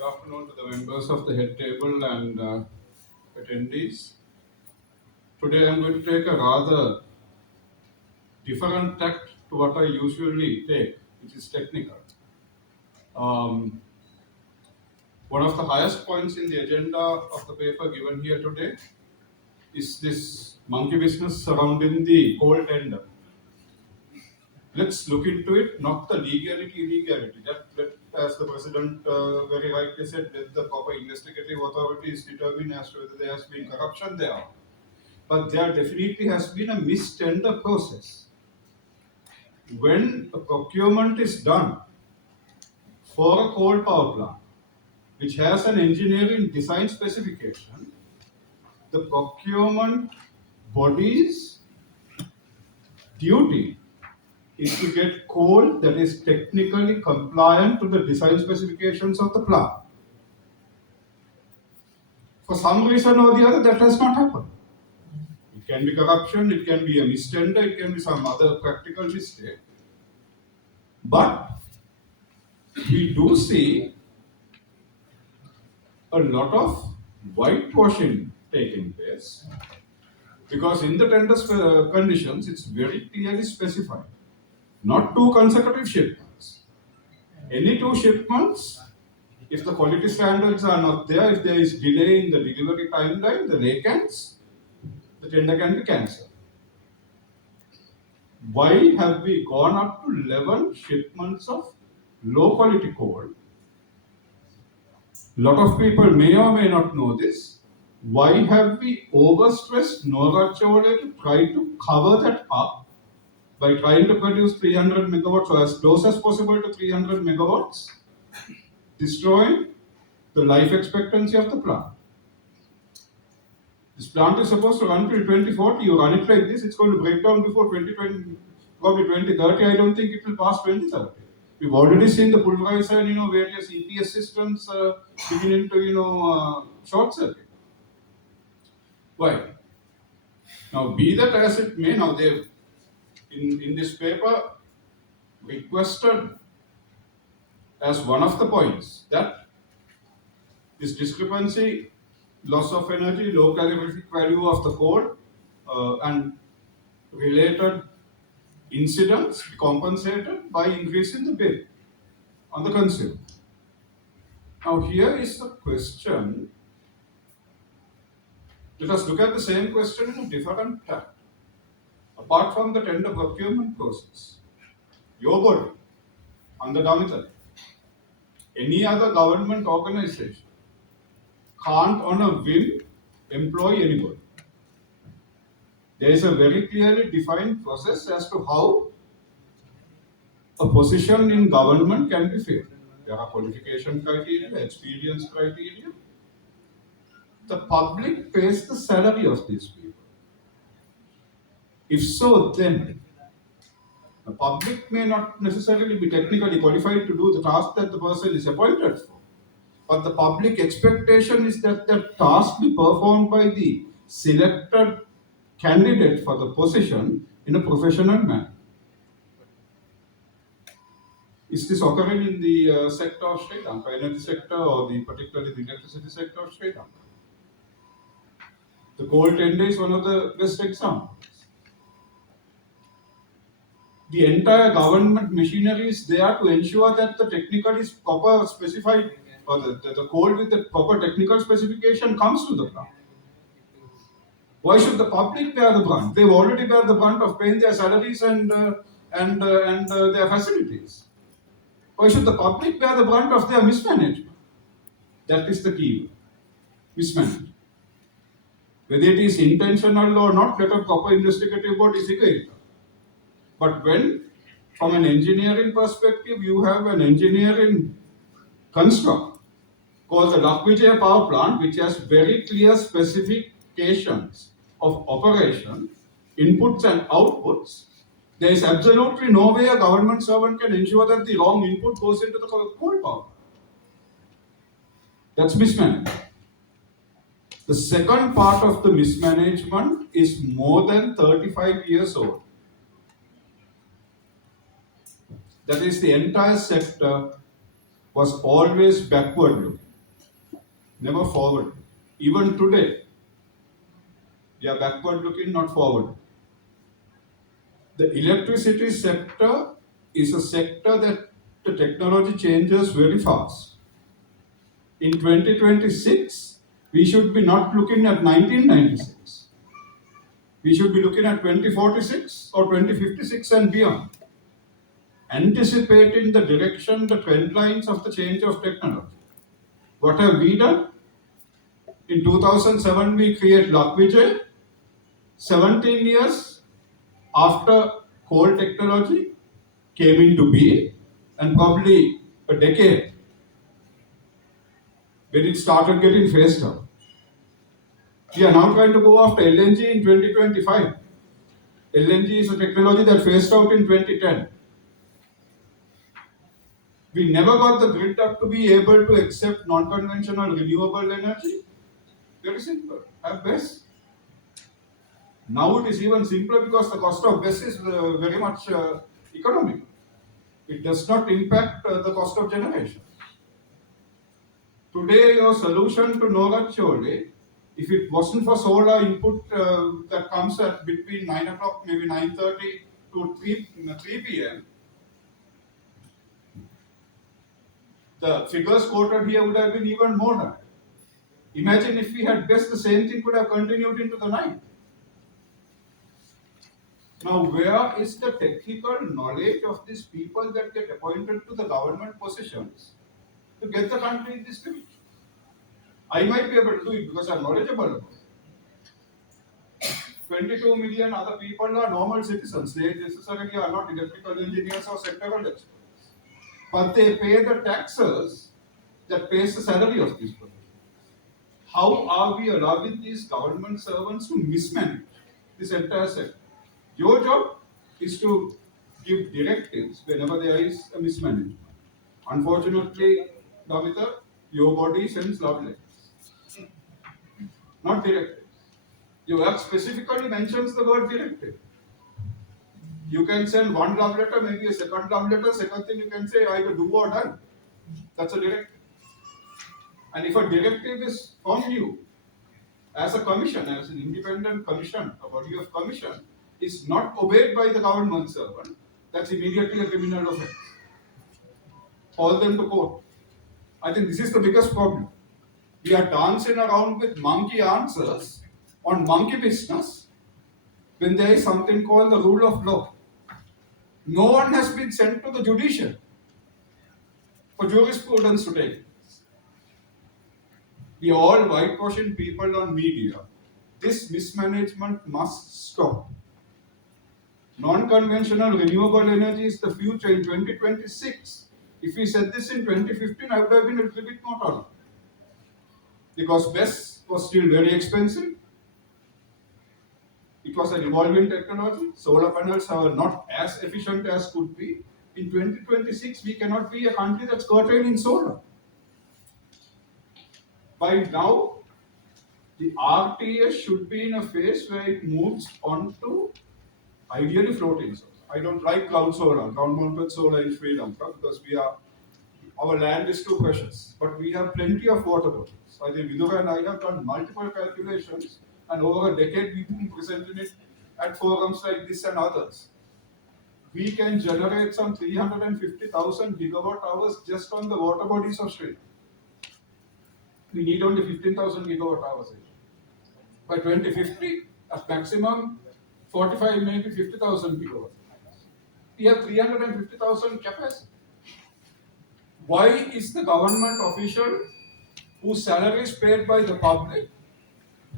Good afternoon to the members of the head table and attendees. Today I'm going to take a rather different tact to what I usually take, which is technical. Um, One of the highest points in the agenda of the paper given here today is this monkey business surrounding the coal tender. Let's look into it, not the legality, illegality. As the president very rightly said, let the proper investigative authorities determine as to whether there has been corruption there. But there definitely has been a mis-tender process. When a procurement is done for a coal power plant, which has an engineering design specification, the procurement body's duty is to get coal that is technically compliant to the design specifications of the plant. For some reason or the other, that has not happened. It can be corruption, it can be a mistender, it can be some other practical mistake. But we do see a lot of whitewashing taking place because in the tender conditions, it's very clearly specified. Not two consecutive shipments. Any two shipments, if the quality standards are not there, if there is delay in the delivery timeline, the vacants, the tender can be cancelled. Why have we gone up to 11 shipments of low quality coal? A lot of people may or may not know this. Why have we overstressed Nora Chole to try to cover that up by trying to produce 300 megawatts or as close as possible to 300 megawatts, destroying the life expectancy of the plant? This plant is supposed to run till 2040. You run it like this, it's going to break down before 2020, probably 2030. I don't think it will pass 2030. We've already seen the pulverizer and various EPS systems beginning to short circuit. Why? Now, be that as it may, now they've in this paper requested as one of the points that this discrepancy, loss of energy, low calorific value of the coal, and related incidents compensated by increasing the bill on the consumer. Now, here is the question. Let us look at the same question in a different tact. Apart from the tender procurement process, your body, under Damitari, any other government organization can't on a whim employ anybody. There is a very clearly defined process as to how a position in government can be filled. There are qualification criteria, experience criteria. The public pays the salary of these people. If so, then the public may not necessarily be technically qualified to do the task that the person is appointed for. But the public expectation is that the task be performed by the selected candidate for the position in a professional manner. Is this occurring in the sector of Sri Lanka, energy sector, or particularly the electricity sector of Sri Lanka? The coal tender is one of the best examples. The entire government machinery is there to ensure that the technical is proper specified, or the coal with the proper technical specification comes to the plant. Why should the public bear the brunt? They've already bear the brunt of paying their salaries and their facilities. Why should the public bear the brunt of their mismanagement? That is the key. Mismanagement. Whether it is intentional or not, let a proper investigative body figure it out. But when, from an engineering perspective, you have an engineering construct called the Lakvijaya power plant, which has very clear specifications of operation, inputs and outputs, there is absolutely no way a government servant can ensure that the wrong input goes into the coal power plant. That's mismanagement. The second part of the mismanagement is more than 35 years old. That is, the entire sector was always backward looking. never forward. Even today, they are backward looking, not forward. The electricity sector is a sector that the technology changes very fast. In 2026, we should be not looking at 1996. We should be looking at 2046 or 2056 and beyond, anticipating the direction, the trend lines of the change of technology. What have we done? In 2007, we created Lakvijay. 17 years after coal technology came into being, and probably a decade when it started getting phased out. We are now trying to go after LNG in 2025. LNG is a technology that phased out in 2010. We never got the grid up to be able to accept non-conventional renewable energy. Very simple. Have BESS. Now it is even simpler because the cost of BESS is very much economic. It does not impact the cost of generation. Today, your solution to Norachole, if it wasn't for solar input that comes at between 9 o'clock, maybe 9:30 to 3 p.m., the figures quoted here would have been even more than. Imagine if we had guessed the same thing could have continued into the night. Now, where is the technical knowledge of these people that get appointed to the government positions to get the country in this direction? I might be able to do it because I'm knowledgeable about it. 22 million other people are normal citizens. They necessarily are not electrical engineers or sectoral experts. But they pay the taxes that pays the salary of these people. How are we allowing these government servants to mismanage this entire sector? Your job is to give directives whenever there is a mismanagement. Unfortunately, Damita, your body sends love letters, not directives. Your act specifically mentions the word directive. You can send one love letter, maybe a second love letter. Second thing you can say, either do or die. That's a directive. And if a directive is from you, as a commission, as an independent commission, a body of commission, is not obeyed by the government servant, that's immediately a criminal offense. Call them to court. I think this is the biggest problem. We are dancing around with monkey answers on monkey business when there is something called the rule of law. No one has been sent to the judiciary for jurisprudence to take. We all whitewashing people on media. This mismanagement must stop. Non-conventional renewable energy is the future in 2026. If we said this in 2015, I would have been a little bit more tolerant. Because BESS was still very expensive. It was an evolving technology. Solar panels are not as efficient as could be. In 2026, we cannot be a country that's curtailing solar. By now, the RTS should be in a phase where it moves on to ideally floating solar. I don't like cloud solar, ground mounted solar in Sri Lanka because our land is too precious. But we have plenty of water bodies. I think Vidura and I have done multiple calculations, and over a decade we've been presenting it at forums like this and others. We can generate some 350,000 gigawatt hours just on the water bodies of Sri Lanka. We need only 15,000 gigawatt hours. By 2050, at maximum 45, maybe 50,000 gigawatt. We have 350,000 capacity. Why is the government official whose salary is paid by the public,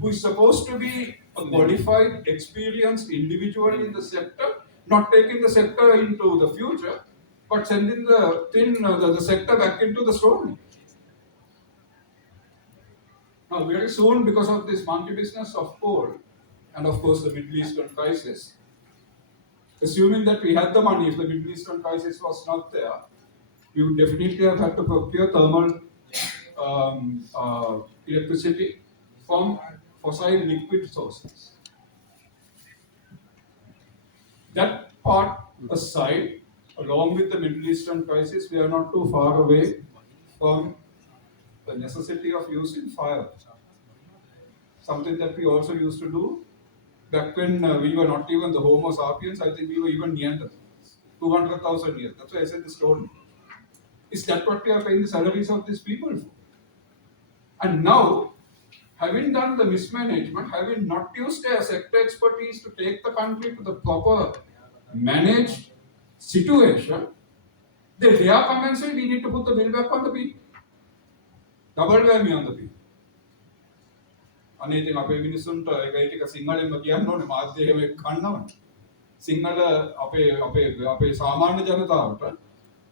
who is supposed to be a qualified, experienced individual in the sector, not taking the sector into the future, but sending the sector back into the stone? Now, very soon, because of this monkey business of coal, and of course the Middle Eastern crisis, assuming that we had the money, if the Middle Eastern crisis was not there, we would definitely have had to procure thermal electricity from fossil liquid sources. That part aside, along with the Middle Eastern crisis, we are not too far away from the necessity of using fire. Something that we also used to do back when we were not even the Homo sapiens. I think we were even Neanderthals. 200,000 years. That's why I said the stone. Is that what we are paying the salaries of these people for? And now, having done the mismanagement, having not used their sector expertise to take the country to the proper managed situation, they dare come and say we need to put the bill back on the people. Double whammy on the people. අනේ ඉතින් අපේ මිනිස්සුන්ට ඒක ටික සිංහලෙන්ම කියන්න ඕනේ මාධ්‍ය එහෙම කන්නවනේ. සිංහල අපේ සාමාන්‍ය ජනතාවට